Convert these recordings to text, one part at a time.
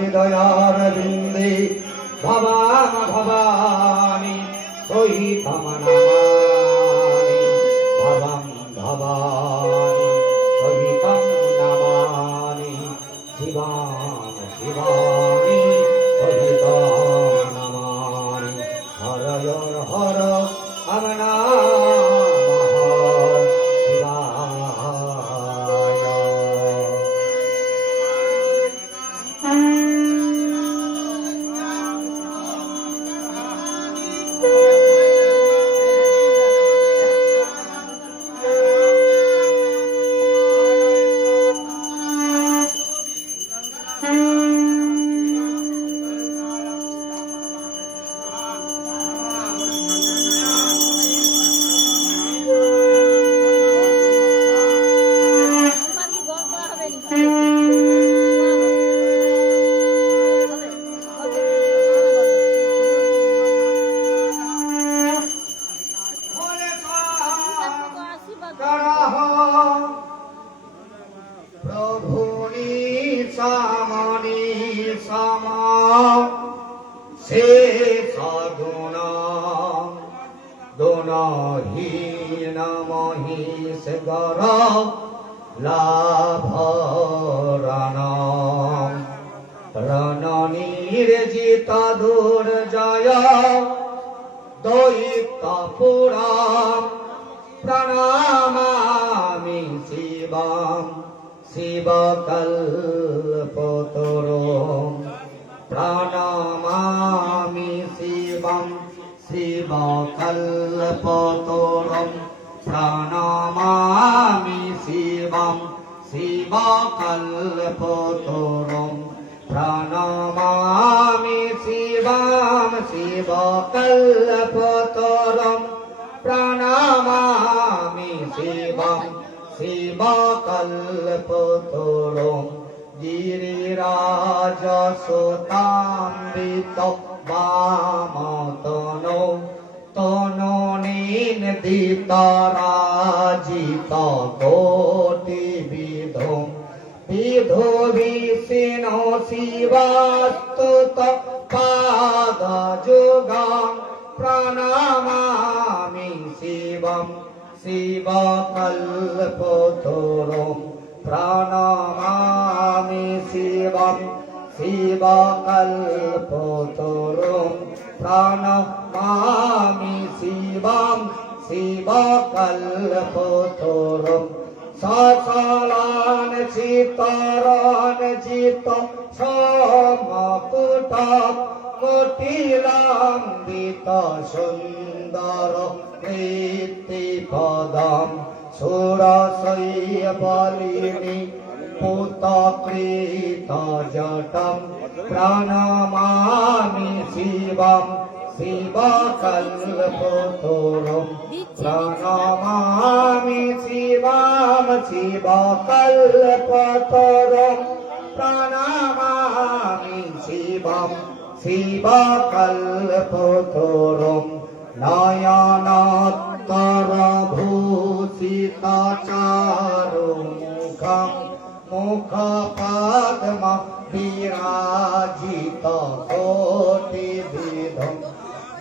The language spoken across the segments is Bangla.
हृदयारविन्दे भवाम भवानी सहितं नमामि भवं भवानी सहितं नमामि शिवां शिवानि सहितं नमामि हरयोर हर अमना प्रणमामि शिवं शिवकल्पतरुं प्रणमामि शिवं शिवकल्पतरुं प्रणमामि शिवं शिवकल्पतरुं प्रणमामि शिवं शिवकल्पतरुं प्रणमामि शिवं शिवकल्पतरुं गिरिराजसुतान्वितं वामतनौ तनोनीनदितराजितकोटिविधौ विधो विष्णो शिवास्तुत पादयुगं प्रणमामि शिवं शिवकल्पतरुं प्रणमामि शिवं शिवकल्पतरुं प्रणमामि शिवं शिवकल्पतरुं सकलान् चितरञ्जित समकुटं कोटिलम्बित सुन्दर प्रीतिपदं सुरसैवलिनी पूतकृतजटं प्रणमामि शिवं शिवकल्पतरुं प्रणमामि शिवं शिवकल्पतरुं प्रणमामि शिवं शिवकल्पतरुं नयनोत्तरभूषितचारुमुखं मुखपद्म विराजितकोटिविधं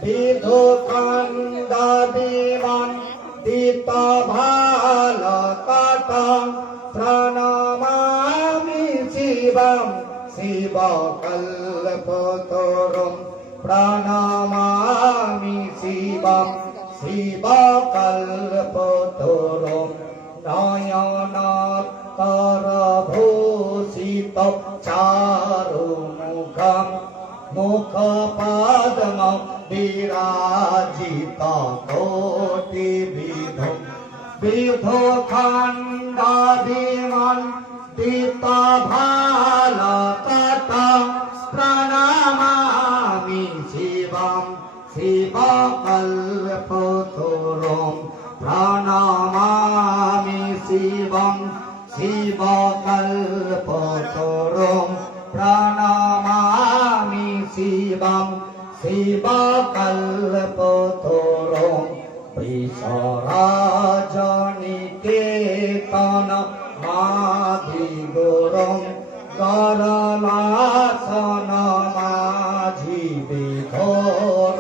विधुखण्डदिवन्दितभालतटं प्रणमामि शिवं शिवकल्पतरुं प्रणमामि शिवं शिवकल्पतरुं नयनोत्तरभूषित চারু মুখম মুখ পদ্ম বিরাজিত কোটি বিধ বিধ খণ্ডাদিমন দিত ভাল কত প্রণমামি শিবম শিবকল্পতরুম প্রণমামি শিবম শিবকল্পতরুম প্রণমামি শিবম শিবকল্পতরুম বিশ্বরাজনিকেতন মাধিগুরুম করলাসন মাঝি বিঘোর